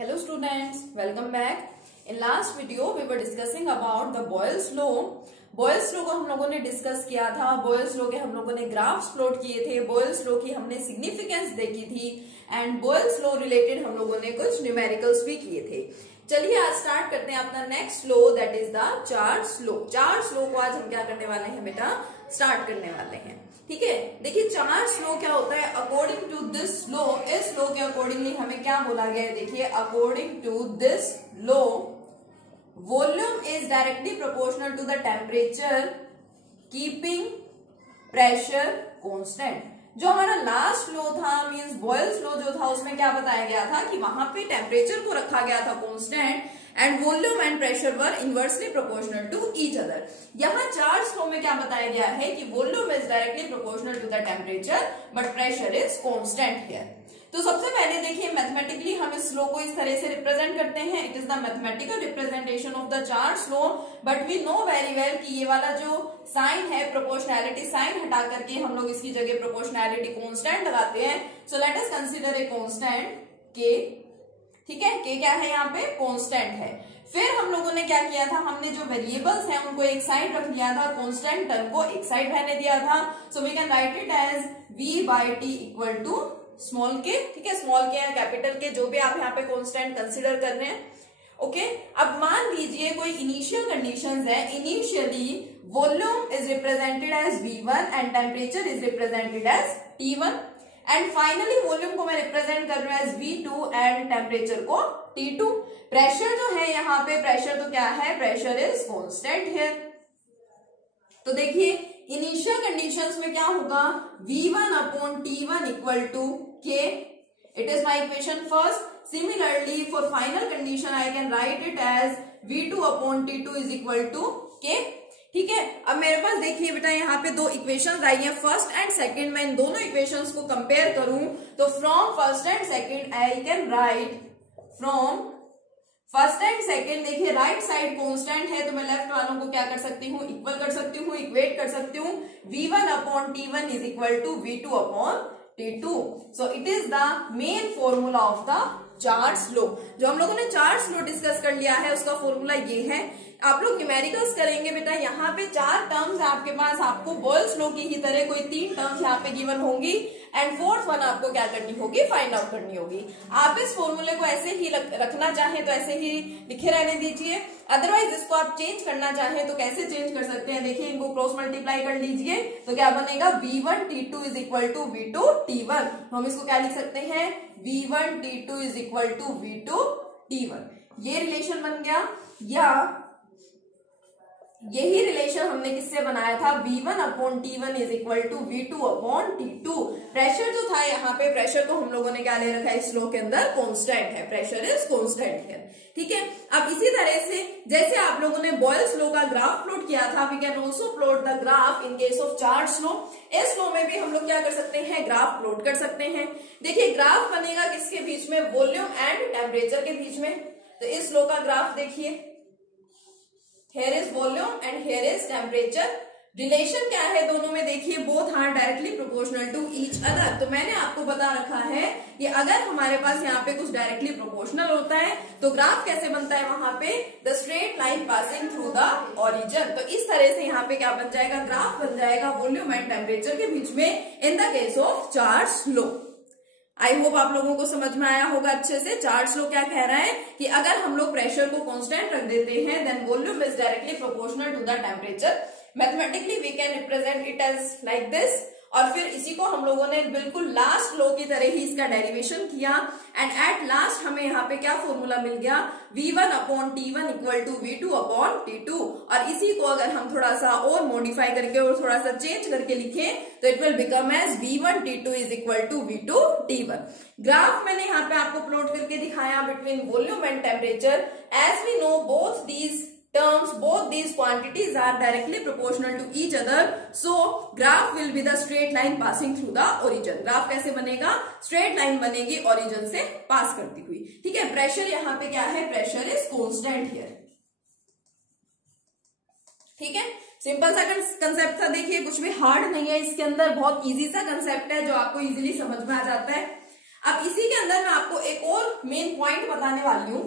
Hello students, welcome back. In last video we were discussing about the Boyle's law. Boyle's law को हम लोगों ने discuss किया था. Boyle's law के हम लोगों ने ग्राफ्स प्लॉट किए थे. Boyle's law की हमने सिग्निफिकेंस देखी थी एंड Boyle's law रिलेटेड हम लोगों ने कुछ न्यूमेरिकल्स भी किए थे. चलिए आज स्टार्ट करते हैं अपना next law, that is the Charles law. Charles law को आज हम क्या करने वाले हैं बेटा, स्टार्ट करने वाले हैं. ठीक है, देखिए चार्ल्स लॉ क्या होता है. अकॉर्डिंग टू दिस लॉ, इस लॉ के अकॉर्डिंगली हमें क्या बोला गया है. देखिए according to this law volume is directly proportional to the temperature keeping pressure constant. जो हमारा लास्ट लॉ था, मींस बॉयल्स लॉ जो था, उसमें क्या बताया गया था कि वहां पे टेम्परेचर को रखा गया था constant and volume and pressure were inversely proportional to each other. यहाँ चार्ल्स लॉ में क्या बताया गया है कि volume is directly proportional to the temperature but pressure is constant here. तो सबसे पहले देखिए मैथमेटिकली हम इस लॉ को इस तरह से रिप्रेजेंट करते हैं. It is the mathematical representation of the Charles law, but we know very well कि ये वाला जो साइन है प्रोपोर्शनैलिटी साइन हटा करके हम लोग इसकी जगह प्रोपोर्शनैलिटी कांस्टेंट लगाते हैं. So let us consider a constant के. ठीक है, के क्या है यहाँ पे, कांस्टेंट है. फिर हम लोगों ने क्या किया था, हमने जो वेरिएबल्स हैं उनको एक साइड रख लिया था, कांस्टेंट टर्म को एक साइड रहने दिया था. So we can write it as v by t equal to small k. ठीक है, स्मॉल के या कैपिटल के, जो भी आप यहाँ पे कांस्टेंट कंसीडर कर रहे हैं. ओके, अब मान लीजिए कोई इनिशियल कंडीशंस है. Initially volume is represented as v1 and temperature is represented as t1 and finally volume को मैं रिप्रेजेंट कर रहा हूं एज v2 एंड टेम्परेचर को t2. प्रेशर जो है यहाँ पे, प्रेशर तो क्या है, प्रेशर इज कांस्टेंट हियर. तो देखिए इनिशियल कंडीशंस में क्या होगा, v1 upon t1 equal to k. It is my equation first. Similarly for final condition I can write it as v2 upon t2 is equal to k. ठीक है, अब मेरे पास देखिए बेटा यहाँ पे दो इक्वेशंस आई हैं, फर्स्ट एंड सेकंड. मैं इन दोनों इक्वेशंस को कंपेयर करूं तो from first and second I can right, from first and second देखिए राइट साइड कांस्टेंट है तो मैं लेफ्ट वालों को क्या कर सकती हूँ, इक्वल कर सकती हूँ, इक्वेट कर सकती हूँ. v1 upon t1 is equal to v2 upon t2. So it is the main formula of the Charles law. जो हम लोगों ने चार्ल्स लॉ डिस्कस कर लिया है उसका फॉर्मूला ये है. आप लोग न्यूमेरिकल्स करेंगे बेटा, यहाँ पे 4 टर्म्स आपके पास, आपको बॉयल्स लॉ की ही तरह कोई 3 टर्म्स यहाँ पे गिवन होंगी एंड फोर्थ वन आपको क्या करनी होगी, फाइंड आउट करनी होगी. आप इस फॉर्मूले को ऐसे ही रखना चाहें तो ऐसे ही लिखे रहने दीजिए, अदरवाइज इसको आप चेंज करना चाहें तो कैसे चेंज कर सकते हैं. देखिए इनको क्रॉस मल्टीप्लाई कर लीजिए तो क्या बनेगा, v1 t2 is equal to v2 t1. हम इसको क्या लिख सकते हैं, v1 t2 is equal to v2 t1. ये रिलेशन बन गया. या यही रिलेशन हमने किससे बनाया था, v1 upon t1 is equal to v2 upon t2. Pressure जो था यहाँ पे, प्रेशर को हम लोगों ने क्या ले रखा है इस लॉ के अंदर, कांस्टेंट है, प्रेशर इज कांस्टेंट है. ठीक है, अब इसी तरह से जैसे आप लोगों ने बॉयल्स लॉ का ग्राफ प्लॉट किया था, we can also plot the graph in case of Charles law. इस लॉ में भी हम लोग क्या कर सकते हैं, ग्राफ प्लॉट कर सकते हैं. देखिए ग्राफ बनेगा किसके बीच में, वॉल्यूम एंड टेम्परेचर के बीच में. तो इस लॉ का ग्राफ देखिए, here is volume and here is temperature. Relation क्या है दोनों में, देखिए both are directly proportional to each other. तो मैंने आपको बता रखा है कि अगर हमारे पास यहाँ पे कुछ डायरेक्टली प्रोपोर्शनल होता है तो ग्राफ कैसे बनता है, वहां पे the straight line passing through the origin. तो इस तरह से यहाँ पे क्या बन जाएगा, ग्राफ बन जाएगा वॉल्यूम एंड टेम्परेचर के बीच में in the case of Charles law. I hope आप लोगों को समझ में आया होगा अच्छे से. चार्ल्स लॉ क्या कह रहा है कि अगर हम लोग प्रेशर को कांस्टेंट रख देते हैं then volume is directly proportional to the temperature. Mathematically we can represent it as like this. और फिर इसी को हम लोगों ने बिल्कुल लास्ट लॉ की तरह ही इसका डेरिवेशन किया एंड एट लास्ट हमें यहाँ पे क्या फॉर्मूला मिल गया, v1 upon t1 equal to v2 upon t2. और इसी को अगर हम थोड़ा सा और मॉडिफाई करके और थोड़ा सा चेंज करके लिखें तो it will become as v1 t2 is equal to v2 t1. Graph मैंने यहाँ पे आपको प्लॉट करके दिखाया between volume and temperature. As we know both these terms, both these quantities are directly proportional to each other, so graph will be the straight line passing through the origin. Graph कैसे बनेगा, straight line बनेगी origin से पास करती हुई. ठीक है, pressure यहाँ पे क्या है, प्रेशर इज कांस्टेंट हियर. ठीक है, सिंपल सा कंसेप्ट था. देखिए कुछ भी हार्ड नहीं है इसके अंदर, बहुत इजी सा कंसेप्ट है जो आपको इजीली समझ में आ जाता है. अब इसी के अंदर मैं आपको एक और मेन पॉइंट बताने वाली हूं।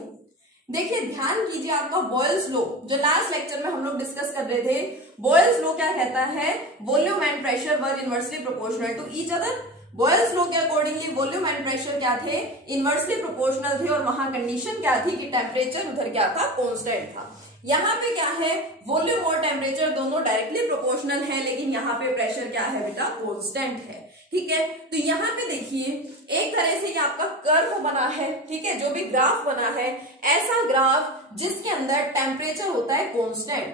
देखिए ध्यान कीजिए, आपका बॉयल्स लॉ जो लास्ट लेक्चर में हम लोग डिस्कस कर रहे थे, बॉयल्स लॉ क्या कहता है, volume and pressure were inversely proportional to each other. Boyle's law के अकॉर्डिंगली वॉल्यूम एंड प्रेशर क्या थे, इनवर्सली प्रोपोर्शनल थे, और वहां कंडीशन क्या थी कि टेम्परेचर उधर क्या था, कांस्टेंट था। यहाँ पे क्या है, वॉल्यूम और टेम्परेचर दोनों डायरेक्टली प्रोपोर्शनल है, लेकिन यहाँ पे प्रेशर क्या है बेटा, कांस्टेंट है। ठीक है, तो यहाँ पे देखिए एक तरह से ये आपका कर्व बना है, ठीक है, जो भी ग्राफ बना है, ऐसा ग्राफ जिसके अंदर टेम्परेचर होता है constant,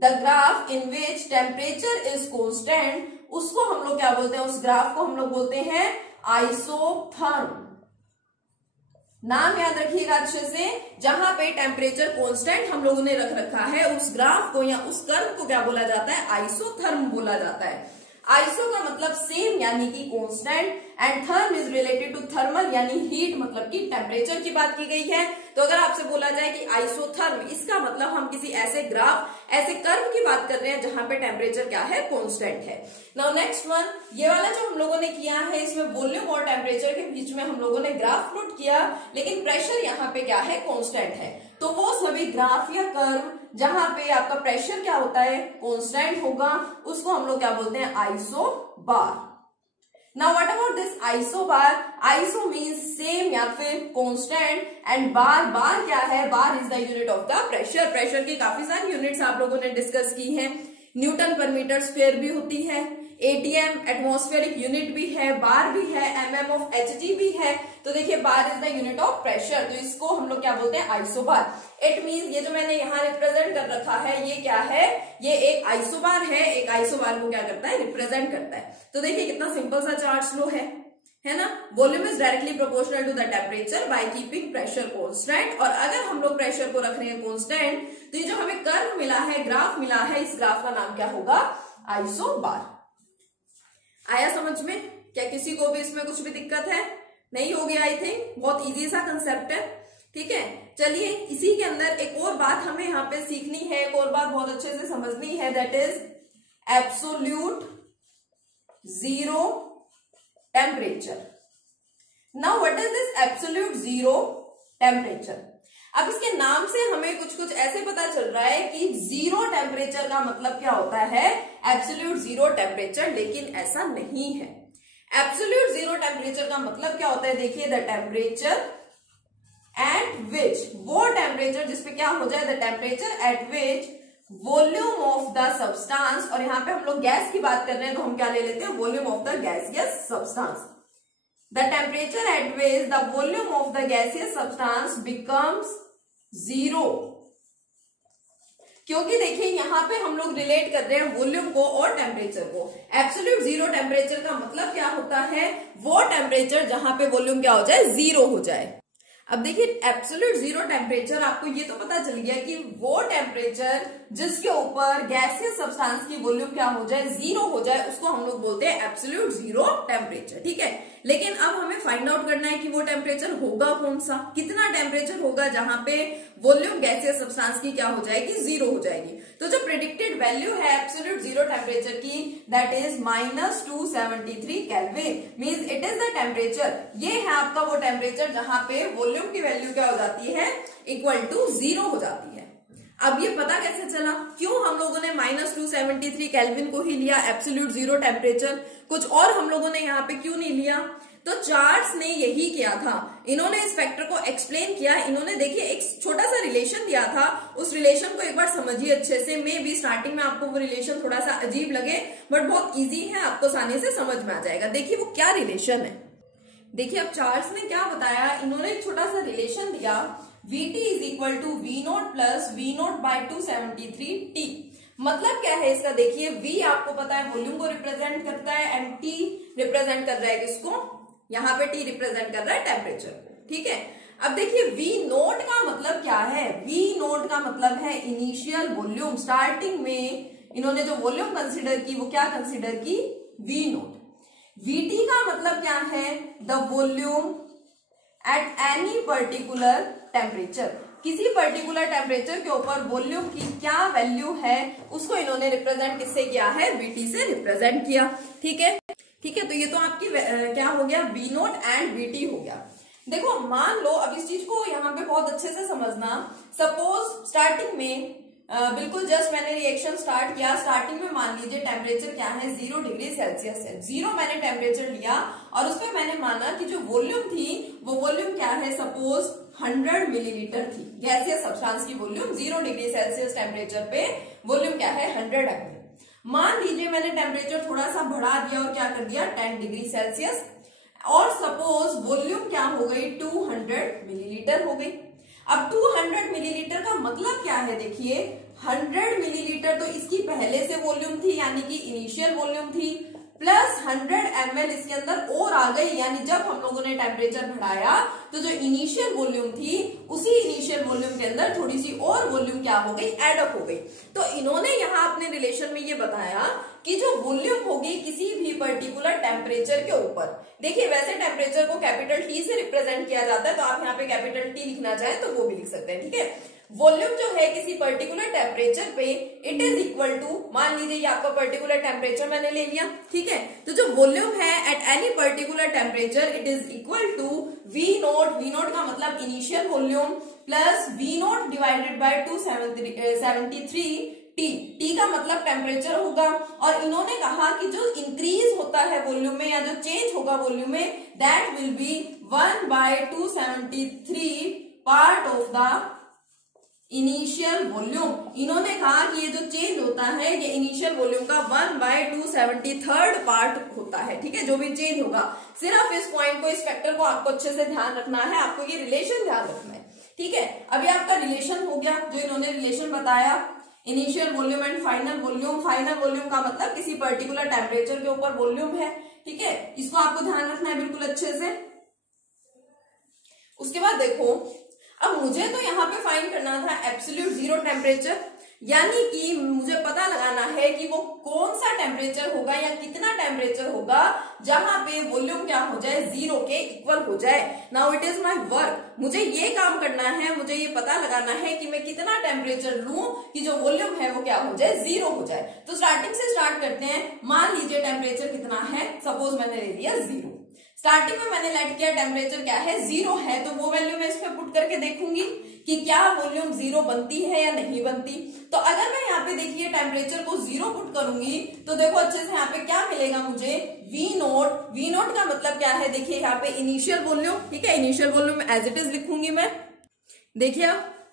the graph in which temperature is constant, उसको हम लोग क्या बोलते हैं, उस ग्राफ को हम लोग बोलते हैं आइसोथर्म। नाम याद रखिएगा अच्छे से, जहां पे टेम्परेचर कांस्टेंट हम लोगों ने रख रखा है, उस ग्राफ को या उस कर्व को क्या बोला जाता है, आइसोथर्म बोला जाता है। आइसो का मतलब सेम यानी कि constant, and therm is related to thermal यानी हीट, मतलब कि टेम्परेचर की बात की गई है। तो अगर आपसे बोला जाए कि आइसोथर्म, इसका मतलब हम किसी ऐसे ग्राफ, ऐसे कर्व की बात कर रहे हैं जहां पे टेम्परेचर क्या है, कांस्टेंट है। नाउ नेक्स्ट वन, ये वाला जो हम लोगों ने किया है, इसमें वॉल्यूम और टेम्परेचर के बीच में हम लोगों ने ग्राफ प्लॉट किया, लेकिन प्रेशर यहाँ पे क्या है, कांस्टेंट है। तो वो सभी ग्राफ या कर्व जहां पे आपका प्रेशर क्या होता है, कांस्टेंट होगा, उसको हम लोग क्या बोलते हैं, isobar. Now what about this isobar, iso means same या फिर कांस्टेंट, एंड बार, बार क्या है, bar is the unit of the pressure. Pressure की काफी सारी यूनिट्स आप लोगों ने डिस्कस की है, न्यूटन पर मीटर स्क्वायर भी होती है, एटीएम एटमॉस्फेरिक यूनिट भी है, बार भी है, एमएम ऑफ एचजी भी है। तो देखिए bar is the unit of pressure, तो इसको हम लोग क्या बोलते हैं, आइसोबार। इट मींस ये जो मैंने यहाँ रिप्रेजेंट कर रखा है, ये क्या है, ये एक आइसोबार है, एक आइसोबार को क्या करता है, रिप्रेजेंट करता है। तो देखिए कितना सिंपल सा चार्ट लो है ना, volume is directly proportional to the temperature by keeping pressure constant, और अगर हम लोग प्रेशर को रख रहे हैं कांस्टेंट, तो ये जो हमें कर्व मिला है, ग्राफ मिला है, इस ग्राफ का नाम क्या होगा, आइसोबार। आया समझ में? क्या किसी को भी इसमें कुछ भी दिक्कत है? नहीं होगी आई थिंक, बहुत इजी सा कंसेप्ट है। ठीक है, चलिए इसी के अंदर एक और बात हमें यहाँ पे सीखनी है, एक और बात बहुत अच्छे से समझनी है, that is absolute zero temperature. Now what is this absolute zero temperature? अब इसके नाम से हमें कुछ कुछ ऐसे पता चल रहा है कि जीरो टेम्परेचर का मतलब क्या होता है, एब्सोल्यूट जीरो टेम्परेचर, लेकिन ऐसा नहीं है। एब्सोल्यूट जीरो टेम्परेचर का मतलब क्या होता है, देखिए द टेम्परेचर एट विच, वो टेम्परेचर जिसपे क्या हो जाए, the temperature at which volume of the substance, और यहाँ पे हम लोग गैस की बात कर रहे हैं तो हम क्या ले लेते हैं, volume of the gaseous substance. The temperature at which the volume of the gaseous substance becomes zero, क्योंकि देखिए यहाँ पे हम लोग रिलेट कर रहे हैं वॉल्यूम को और टेम्परेचर को। एब्सोल्यूट जीरो टेम्परेचर का मतलब क्या होता है, वो टेम्परेचर जहां पे वॉल्यूम क्या हो जाए, जीरो हो जाए। अब देखिए एब्सोल्यूट जीरो टेम्परेचर, आपको ये तो पता चल गया कि वो टेम्परेचर जिसके ऊपर गैसियस सब्सटेंस की वॉल्यूम क्या हो जाए, जीरो हो जाए, उसको हम लोग बोलते हैं एब्सोल्यूट जीरो टेम्परेचर। ठीक है, लेकिन अब हमें फाइंड आउट करना है कि वो टेम्परेचर होगा कौन सा, कितना टेम्परेचर होगा जहां पे वॉल्यूम गैसियस सब्सटेंस की क्या हो जाएगी, जीरो हो जाएगी। तो जो प्रेडिक्टेड वैल्यू है एब्सोल्यूट जीरो टेम्परेचर की, that is -273 kelvin, means it is the temperature, ये है आपका वो टेम्परेचर जहां पे वॉल्यूम की वैल्यू क्या हो जाती है, इक्वल टू जीरो हो जाती है। अब ये पता कैसे चला, क्यों हम लोगों ने -273 केल्विन को ही लिया एब्सोल्यूट जीरो टेम्परेचर, कुछ और हम लोगों ने यहाँ पे क्यों नहीं लिया? तो चार्ल्स ने यही किया था, इन्होंने इस फैक्टर को एक्सप्लेन किया। इन्होंने देखिए एक छोटा सा रिलेशन दिया था, उस रिलेशन को एक बार समझिए अच्छे से। मे बी स्टार्टिंग में आपको वो रिलेशन थोड़ा सा अजीब लगे, बट बहुत इजी है, आपको आसानी से समझ में आ जाएगा। देखिए वो क्या रिलेशन है। देखिए अब चार्ल्स ने क्या बताया, इन्होंने एक छोटा सा रिलेशन दिया, Vt is equal to V0 plus V0 by 273T। मतलब क्या है इसका, देखिए V आपको पता है वॉल्यूम को रिप्रेजेंट करता है, एंड T रिप्रेजेंट कर रहा है किसको, यहाँ पे T रिप्रेजेंट कर रहा है टेम्परेचर। ठीक है, अब देखिए V0 का मतलब क्या है, V0 का मतलब है इनिशियल वॉल्यूम। स्टार्टिंग में इन्होंने जो वॉल्यूम कंसिडर की वो क्या कंसिडर की, V0। Vt का मतलब क्या है, the volume at any particular temperature, किसी पर्टिकुलर टेम्परेचर के ऊपर वॉल्यूम की क्या वैल्यू है, उसको इन्होंने रिप्रेजेंट किससे किया है, Vt से रिप्रेजेंट किया। ठीक है, ठीक है, तो ये तो आपकी क्या हो गया, V0 एंड Vt हो गया। देखो मान लो, अब इस चीज को यहाँ पे बहुत अच्छे से समझना। सपोज स्टार्टिंग में बिल्कुल जस्ट मैंने रिएक्शन स्टार्ट किया, स्टार्टिंग में मान लीजिए टेम्परेचर क्या है 0 डिग्री सेल्सियस है। 0 मैंने टेम्परेचर लिया और उसमें मैंने माना कि जो वॉल्यूम थी वो वॉल्यूम क्या है, सपोज 100 मिलीलीटर थी। गैसियस सब्सटेंस की वॉल्यूम 0 डिग्री सेल्सियस टेम्परेचर पे वॉल्यूम क्या है 100 ml। मान लीजिए मैंने टेम्परेचर थोड़ा सा बढ़ा दिया और क्या कर दिया 10 डिग्री सेल्सियस, और सपोज वॉल्यूम क्या हो गई 200 मिलीलीटर हो गई। अब 200 मिलीलीटर का मतलब क्या है, देखिए 100 मिलीलीटर तो इसकी पहले से वॉल्यूम थी यानी कि इनिशियल वॉल्यूम थी, प्लस 100 ml इसके अंदर और आ गई, यानी जब हम लोगों ने टेम्परेचर बढ़ाया तो जो इनिशियल वॉल्यूम थी उसी इनिशियल वॉल्यूम के अंदर थोड़ी सी और वॉल्यूम क्या हो गई, एड अप हो गई। तो इन्होंने यहाँ अपने रिलेशन में ये बताया कि जो वॉल्यूम होगी किसी भी पर्टिकुलर टेम्परेचर के ऊपर, देखिए वैसे टेम्परेचर को कैपिटल टी से रिप्रेजेंट किया जाता है, तो आप यहाँ पे कैपिटल टी लिखना चाहें तो वो भी लिख सकते हैं, ठीक है। वॉल्यूम जो है किसी पर्टिकुलर टेम्परेचर पे इट इज इक्वल टू, मान लीजिए ये आपका पर्टिकुलर टेम्परेचर मैंने ले लिया, ठीक है। तो जो वॉल्यूम है at any particular temperature it is equal to V naught, V naught का मतलब initial volume, plus V naught divided by 273 T, T का मतलब टेम्परेचर होगा। और इन्होंने कहा कि जो इंक्रीज होता है वॉल्यूम में या जो चेंज होगा वॉल्यूम में that will be 1/273 part of the initial volume. इन्होंने कहा कि ये जो चेंज होता है ये इनिशियल वॉल्यूम का 1/273 पार्ट होता है, ठीक है, जो भी चेंज होगा। सिर्फ इस पॉइंट को, इस फैक्टर को आपको अच्छे से ध्यान रखना है, आपको ये रिलेशन ध्यान रखना है, ठीक है। अभी आपका रिलेशन हो गया, जो इन्होंने रिलेशन बताया initial volume and final volume. Final volume का मतलब किसी पर्टिकुलर टेम्परेचर के ऊपर वॉल्यूम है, ठीक है, इसको आपको ध्यान रखना है बिल्कुल अच्छे से। उसके बाद देखो, अब मुझे तो यहाँ पे फाइंड करना था एब्सोल्यूट जीरो टेम्परेचर, यानी कि मुझे पता लगाना है कि वो कौन सा टेम्परेचर होगा या कितना टेम्परेचर होगा जहां पे वॉल्यूम क्या हो जाए 0 के इक्वल हो जाए। Now it is my work, मुझे ये काम करना है, मुझे ये पता लगाना है कि मैं कितना टेम्परेचर लूं कि जो वॉल्यूम है वो क्या हो जाए 0 हो जाए। तो स्टार्टिंग से स्टार्ट करते हैं। मान लीजिए टेम्परेचर कितना है, सपोज मैंने ले लिया 0। स्टार्टिंग में मैंने लेट किया टेम्परेचर क्या है 0 है, तो वो वैल्यू मैं इस पे पुट करके देखूंगी कि क्या वॉल्यूम 0 बनती है या नहीं बनती। तो अगर मैं यहाँ पे देखिए टेम्परेचर को 0 पुट करूंगी तो देखो अच्छे से यहाँ पे क्या मिलेगा मुझे, वी नोट। वी नोट का मतलब क्या है, देखिए यहाँ पे इनिशियल वॉल्यूम, ठीक है, initial volume as it is लिखूंगी मैं। देखिए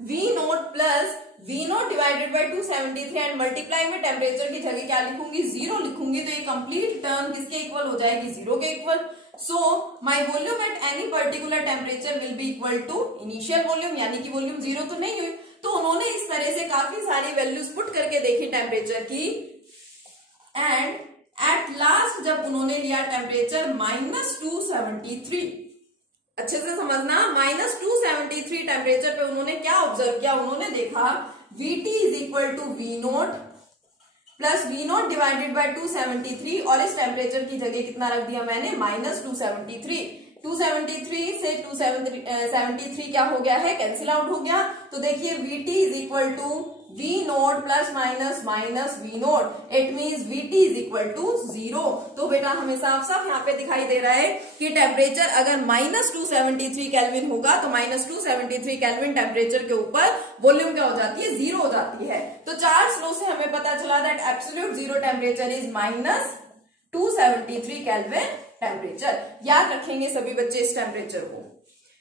V naught plus V naught divided by 273 and multiply में टेम्परेचर की जगह क्या लिखूंगी 0 लिखूंगी, तो ये कंप्लीट टर्म किसके इक्वल हो जाएगी 0 के equal. So my volume at any particular temperature will be equal to initial volume, यानी कि वॉल्यूम 0 तो नहीं हुई। तो उन्होंने इस तरह से काफी सारी वैल्यूज पुट करके देखी टेम्परेचर की, एंड एट लास्ट जब उन्होंने लिया टेम्परेचर -273, अच्छे से समझना, -273 टेम्परेचर पे उन्होंने क्या ऑब्जर्व किया, उन्होंने देखा VT is equal to V naught plus V naught divided by 273, और इस टेम्परेचर की जगह कितना रख दिया मैंने -273। 273 से 273 क्या हो गया है, कैंसिल आउट हो गया। तो देखिए VT is equal to V naught plus minus minus V naught, it means VT is equal to 0। तो बेटा हमें साफ साफ यहाँ पे दिखाई दे रहा है कि टेम्परेचर अगर -273 केल्विन होगा तो -273 केल्विन टेम्परेचर के ऊपर वॉल्यूम क्या हो जाती है 0 हो जाती है। तो चार्ल्स लॉ से हमें पता चला that absolute zero temperature is -273 kelvin temperature. याद रखेंगे सभी बच्चे इस टेम्परेचर को,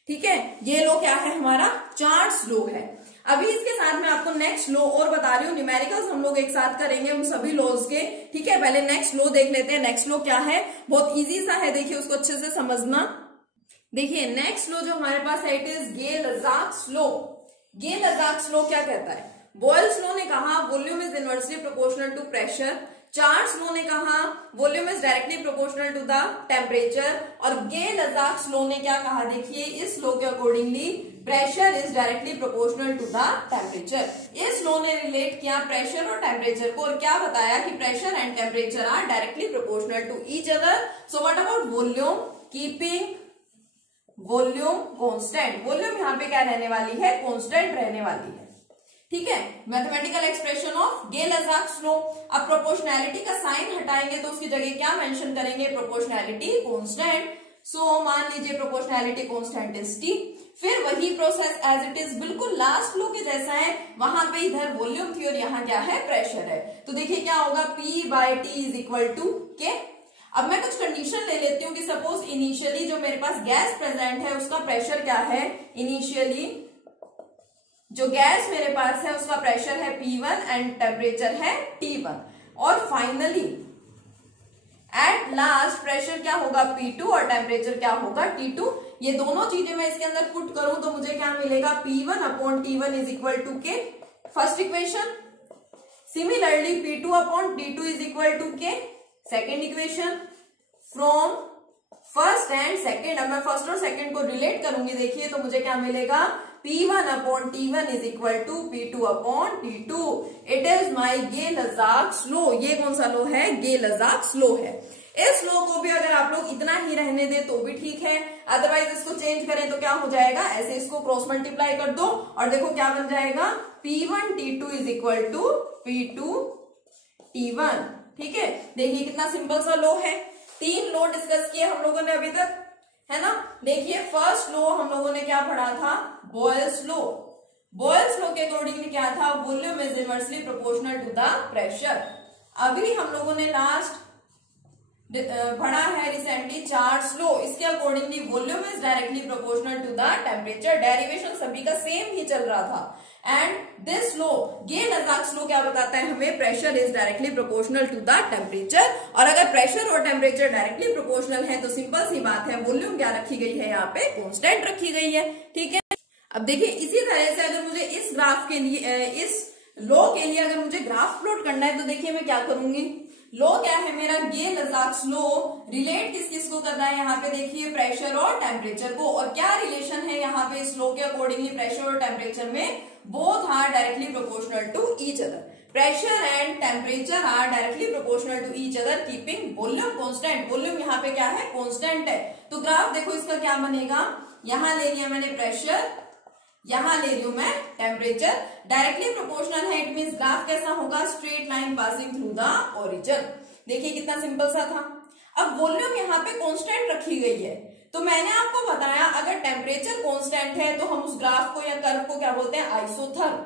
ठीक है। ये लॉ क्या है, हमारा चार्ल्स लॉ है। अभी इसके साथ मैं आपको नेक्स्ट लॉ और बता रही हूँ, न्यूमेरिकल्स हम लोग एक साथ करेंगे उन सभी लॉज के, ठीक है। पहले नेक्स्ट लॉ देख लेते हैं। नेक्स्ट लॉ क्या है, बहुत इजी सा है, देखिए उसको अच्छे से समझना। देखिए नेक्स्ट लॉ जो हमारे पास है it is Gay-Lussac's law. Gay-Lussac's law क्या कहता है, बॉयल्स लॉ ने कहा volume is inversely proportional to pressure, Charles law ने कहा volume is directly proportional to the temperature, और गे-लज़ाक्स लॉ ने क्या कहा, देखिए इस लॉ के accordingly pressure is directly proportional to the temperature. इस लॉ ने रिलेट किया प्रेशर और टेम्परेचर को, और क्या बताया कि pressure and temperature are directly proportional to each other. So what about volume, keeping volume constant. Volume यहाँ पे क्या रहने वाली है, कांस्टेंट रहने वाली है, ठीक है। Mathematical expression of Gay Lussac's law. अब प्रोपोर्शनैलिटी का साइन हटाएंगे तो उसकी जगह क्या मेंशन करेंगे, प्रोपोर्शनैलिटी कांस्टेंट। सो मान लीजिए प्रोपोर्शनैलिटी कांस्टेंट इज टी। फिर वही प्रोसेस एज इट इज बिल्कुल लास्ट लो के जैसा है, वहां पे इधर वॉल्यूम थी और यहाँ क्या है, प्रेशर है। तो देखिए क्या होगा, P by T is equal to K. अब मैं कुछ कंडीशन ले लेती हूँ कि सपोज इनिशियली जो मेरे पास गैस प्रेजेंट है उसका प्रेशर क्या है, इनिशियली जो गैस मेरे पास है उसका प्रेशर है P1 एंड टेम्परेचर है T1, और फाइनली एट लास्ट प्रेशर क्या होगा, P2 और टेम्परेचर क्या होगा, T2। ये दोनों चीजें मैं इसके अंदर पुट करूं तो मुझे क्या मिलेगा, P1 upon T1 is equal to k, first equation. Similarly P2 upon T2 is equal to k, second equation. From first and second, अब मैं फर्स्ट और सेकेंड को रिलेट करूंगी देखिए तो मुझे क्या मिलेगा, P1 upon T1 is equal to P2 upon T2। It is my Gay Lussac's law. ये कौन सा लॉ है, गे-लज़ाक्स लॉ है। इस लॉ को भी अगर आप लोग इतना ही रहने दें तो भी ठीक है, अदरवाइज इसको चेंज करें तो क्या हो जाएगा, ऐसे इसको क्रॉस मल्टीप्लाई कर दो और देखो क्या बन जाएगा, P1 T2 is equal to P2 T1। ठीक है, देखिए कितना सिंपल सा लॉ है। 3 लॉ डिस्कस किए हम लोगों ने अभी तक, है ना। देखिए फर्स्ट लॉ हम लोगों ने क्या पढ़ा था, बॉयल्स लॉ। बॉयल्स लॉ के अकॉर्डिंगली क्या था, volume is inversely proportional to the pressure. अभी हम लोगों ने लास्ट पढ़ा है रिसेंटली चार्ल्स लॉ। इसके accordingly volume is directly proportional to the temperature. Derivation सभी का सेम ही चल रहा था। And this law, Gay-Lussac's law क्या बताता है हमें, pressure is directly proportional to the temperature. और अगर प्रेशर और टेम्परेचर डायरेक्टली प्रोपोर्शनल है तो सिंपल सी बात है, वॉल्यूम क्या रखी गई है, यहाँ पे कांस्टेंट रखी गई है। ठीक है, अब देखिए इसी तरह से अगर मुझे इस ग्राफ के लिए, इस लॉ के लिए अगर मुझे ग्राफ प्लॉट करना है तो देखिए मैं क्या करूंगी, लॉ क्या है मेरा, गे-लज़ाक्स लॉ। रिलेट किस किस को करना है, यहाँ पे देखिए प्रेशर और टेम्परेचर को। और क्या रिलेशन है यहाँ पे इस लॉ के अकॉर्डिंगली, प्रेशर और टेम्परेचर में both are directly proportional to each other. Pressure and temperature are directly proportional to each other keeping volume constant. Volume यहाँ पे क्या है, कांस्टेंट है। तो ग्राफ देखो इसका क्या बनेगा, यहाँ ले लिया मैंने प्रेशर, यहां ले रही हूं मैं टेम्परेचर, डायरेक्टली प्रोपोर्शनल है। इट मींस ग्राफ कैसा होगा, straight line passing through the origin. देखिए कितना सिंपल सा था। अब वॉल्यूम यहाँ पे कांस्टेंट रखी गई है, तो मैंने आपको बताया अगर टेम्परेचर कांस्टेंट है तो हम उस ग्राफ को या कर्व को क्या बोलते हैं, आइसोथर्म।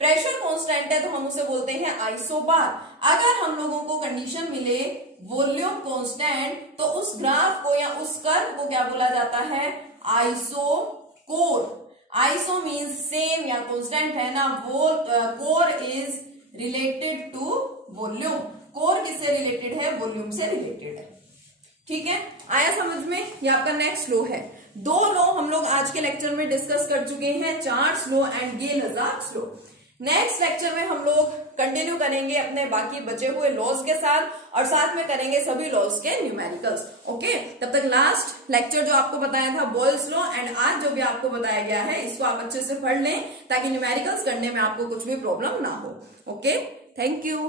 प्रेशर कांस्टेंट है तो हम उसे बोलते हैं आइसोबार। अगर हम लोगों को कंडीशन मिले वॉल्यूम कांस्टेंट तो उस ग्राफ को या उस कर्व को क्या बोला जाता है, आइसोकोर। आइसो मीन्स सेम या कांस्टेंट है ना, वो chore is related to volume. Chore किससे रिलेटेड है, वॉल्यूम से रिलेटेड है। ठीक है, आया समझ में। ये आपका नेक्स्ट लॉ है। 2 लॉ हम लोग आज के लेक्चर में डिस्कस कर चुके हैं, Charles law and Gay Lussac's law. Next lecture में हम लोग कंटिन्यू करेंगे अपने बाकी बचे हुए लॉज के साथ, और साथ में करेंगे सभी लॉज के न्यूमेरिकल्स। ओके, तब तक लास्ट लेक्चर जो आपको बताया था बॉयल्स लॉ, एंड आज जो भी आपको बताया गया है इसको आप अच्छे से पढ़ लें ताकि न्यूमेरिकल्स करने में आपको कुछ भी प्रॉब्लम ना हो। Okay, thank you.